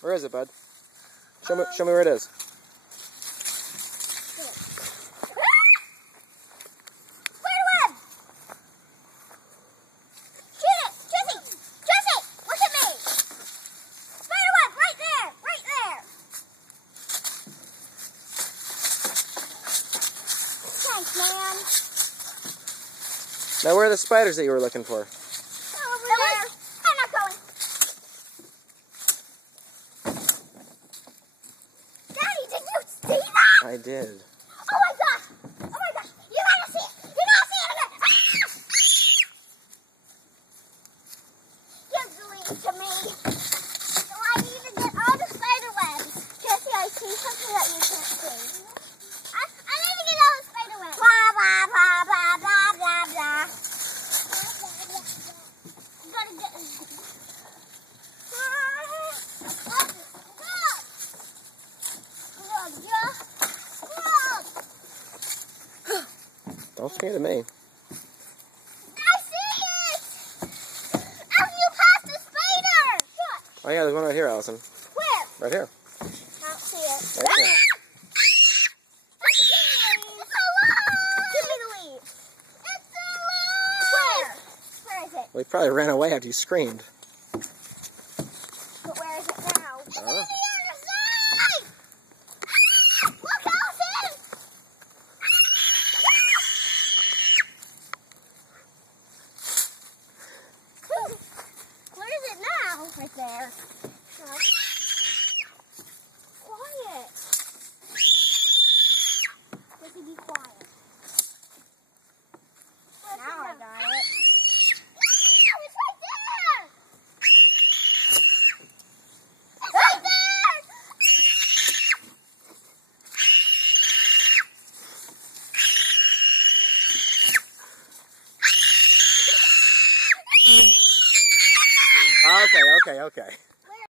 Where is it, bud? Show me where it is. Man. Now, where are the spiders that you were looking for? Over there. I'm not going. Daddy, did you see that? I did. Oh my gosh. Oh my gosh. You gotta see it. You gotta see it. You're doing it to me. So I need to get all the spider webs. Jesse, I see something that you can't see. I need to get all the spider webs. Blah, blah, blah, blah, blah, blah, blah. You gotta get... Don't scare me. I see it! And you passed the spider! Look. Oh yeah, there's one right here, Allison. Where? Right here. I don't see it. Right there. It's alive! Give me the lead. It's alive! Where? Where is it? Well, he probably ran away after you screamed. But where is it now? It's on the Huh? other side! Look, Allison! Where is it now? Right there. No. Quiet. Jesse, be quiet. Now I got it. It's right there! It's right there! Okay.